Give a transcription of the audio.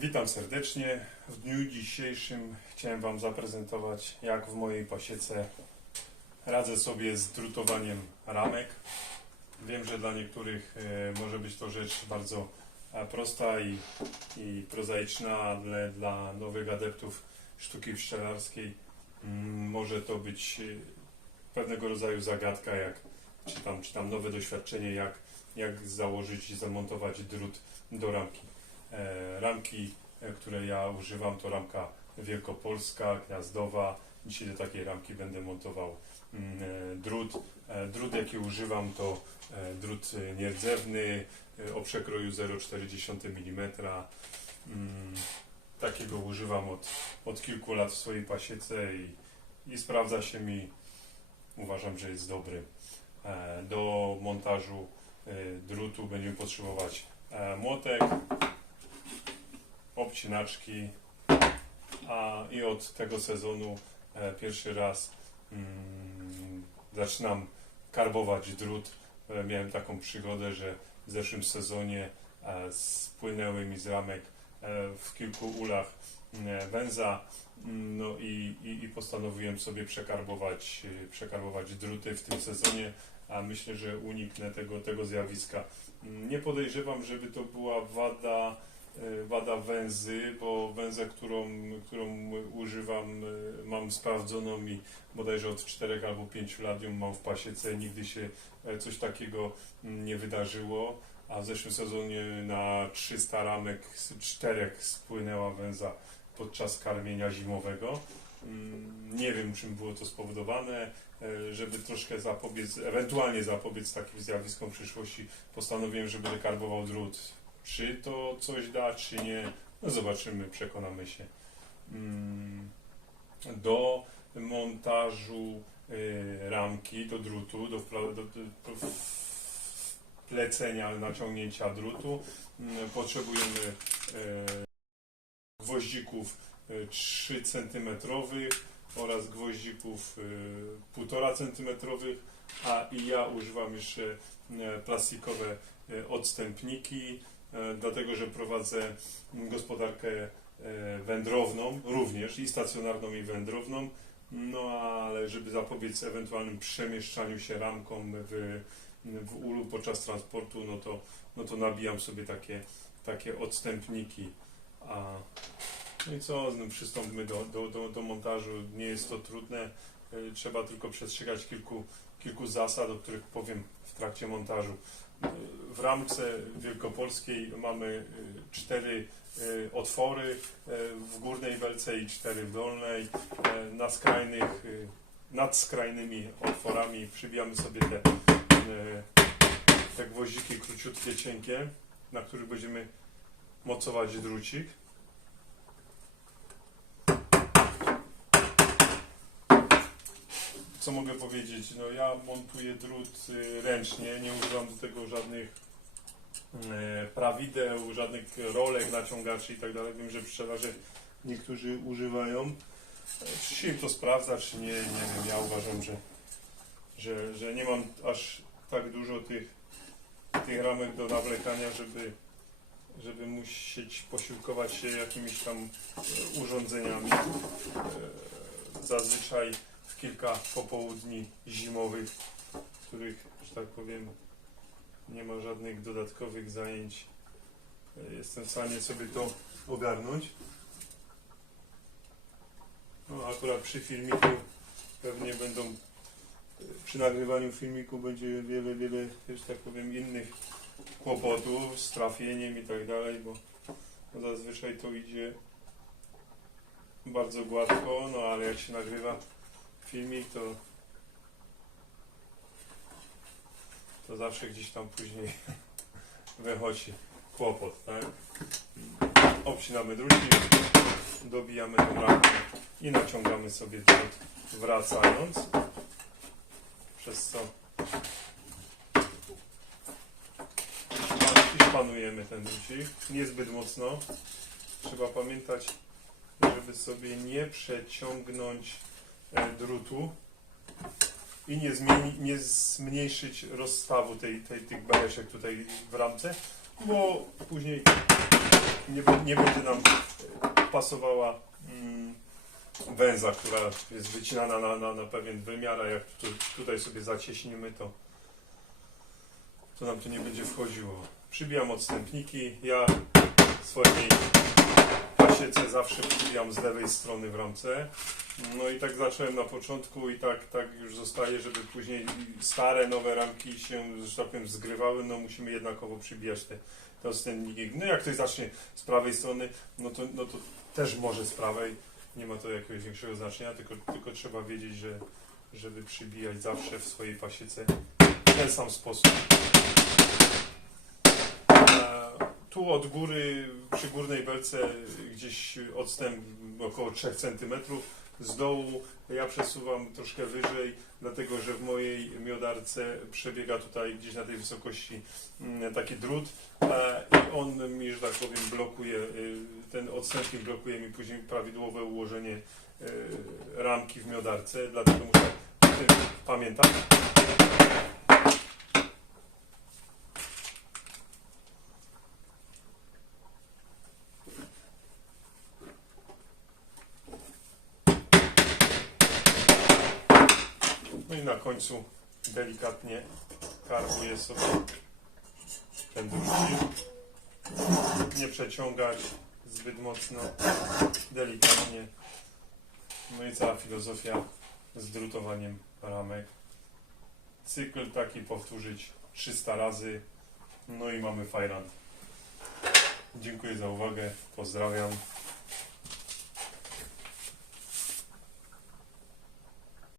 Witam serdecznie. W dniu dzisiejszym chciałem Wam zaprezentować, jak w mojej pasiece radzę sobie z drutowaniem ramek. Wiem, że dla niektórych e, może być to rzecz bardzo e, prosta i, i prozaiczna, ale dla nowych adeptów sztuki pszczelarskiej mm, może to być e, pewnego rodzaju zagadka, jak czy tam, czy tam nowe doświadczenie, jak, jak założyć i zamontować drut do ramki. E, ramki, e, które ja używam, to ramka wielkopolska, gniazdowa. Dzisiaj do takiej ramki będę montował mm, e, drut. Drut, jaki używam, to drut nierdzewny o przekroju 0,4 mm. Takiego używam od, od kilku lat w swojej pasiece i, i sprawdza się mi. Uważam, że jest dobry. Do montażu drutu będziemy potrzebować młotek, obcinaczki, a i od tego sezonu e, pierwszy raz mm, zaczynam karbować drut. E, miałem taką przygodę, że w zeszłym sezonie e, spłynęły mi z ramek e, w kilku ulach e, węza. Mm, No i, i, i postanowiłem sobie przekarbować, e, przekarbować druty w tym sezonie, a myślę, że uniknę tego, tego zjawiska. Mm, Nie podejrzewam, żeby to była wada, e, wada węzy, bo węzę, którą, którą używam, e, mam sprawdzoną i bodajże od 4 albo 5 lat ją mam w pasiece. Nigdy się e, coś takiego nie wydarzyło, a w zeszłym sezonie na 300 ramek z spłynęła węza podczas karmienia zimowego. Mm, Nie wiem, czym było to spowodowane. E, Żeby troszkę zapobiec, ewentualnie zapobiec takim zjawiskom w przyszłości, postanowiłem, że będę karbował drut. Czy to coś da, czy nie? No zobaczymy, przekonamy się. Mm, Do montażu e, ramki, do drutu, do, do, do, plecenia, naciągnięcia drutu mm, potrzebujemy e, gwoździków e, 3 cm oraz gwoździków e, 1,5 cm, a ja używam jeszcze plastikowe odstępniki, dlatego że prowadzę gospodarkę e, wędrowną również i stacjonarną i wędrowną. No ale żeby zapobiec ewentualnym przemieszczaniu się ramką w, w ulu podczas transportu, no to, no to nabijam sobie takie, takie odstępniki. A, no i co, no, przystąpmy do, do, do, do montażu. Nie jest to trudne. Y, Trzeba tylko przestrzegać kilku, kilku zasad, o których powiem w trakcie montażu. W ramce wielkopolskiej mamy y, cztery y, otwory y, w górnej belce i cztery w dolnej. Na skrajnych, nad skrajnymi otworami przybijamy sobie te, te gwoździki króciutkie, cienkie, na których będziemy mocować drucik. Co mogę powiedzieć? No ja montuję drut y, ręcznie, nie używam do tego żadnych e, prawideł, żadnych rolek, naciągaczy i tak dalej. Wiem, że pszczelarze niektórzy używają. Czy się im to sprawdza, czy nie, nie wiem. Ja uważam, że, że, że nie mam aż tak dużo tych, tych ramek do nawlekania, żeby, żeby musieć posiłkować się jakimiś tam e, urządzeniami. E, Zazwyczaj w kilka popołudni zimowych, w których, że tak powiem, nie ma żadnych dodatkowych zajęć. E, Jestem w stanie sobie to ogarnąć. No, akurat przy filmiku pewnie będą, e, przy nagrywaniu filmiku będzie wiele, wiele, że tak powiem, innych kłopotów z trafieniem i tak dalej, bo zazwyczaj to idzie bardzo gładko, no ale jak się nagrywa filmik, to to zawsze gdzieś tam później wychodzi kłopot, tak? Obcinamy drucik, dobijamy tą ramkę i naciągamy sobie drut wracając, przez co szpanujemy ten drucik, niezbyt mocno. Trzeba pamiętać, żeby sobie nie przeciągnąć drutu i nie, zmieni, nie zmniejszyć rozstawu tej, tej, tych beleszek tutaj w ramce, bo później nie, nie będzie nam e, pasowała mm, węza, która jest wycinana na, na, na pewien wymiar, a jak tu, tutaj sobie zacieśnimy, to, to nam to nie będzie wchodziło. Przybijam odstępniki. Ja swojej pasiece zawsze przybijam z lewej strony w ramce. No i tak zacząłem na początku i tak, tak już zostaje, żeby później stare, nowe ramki się, że tak powiem, zgrywały, no musimy jednakowo przybijać te, te odstępniki. No jak ktoś zacznie z prawej strony, no to, no to też może z prawej, nie ma to jakiegoś większego znaczenia, tylko, tylko trzeba wiedzieć, że żeby przybijać zawsze w swojej pasiece w ten sam sposób. Tu od góry, przy górnej belce gdzieś odstęp około 3 cm, z dołu ja przesuwam troszkę wyżej, dlatego że w mojej miodarce przebiega tutaj gdzieś na tej wysokości mm, taki drut i on mi, że tak powiem, blokuje, y, ten odstępnik blokuje mi później prawidłowe ułożenie y, ramki w miodarce, dlatego muszę o tym pamiętać. Końcu delikatnie karbuję sobie ten drucik. Nie przeciągać zbyt mocno, delikatnie. No i cała filozofia z drutowaniem ramek. Cykl taki powtórzyć 300 razy. No i mamy fajran. Dziękuję za uwagę. Pozdrawiam.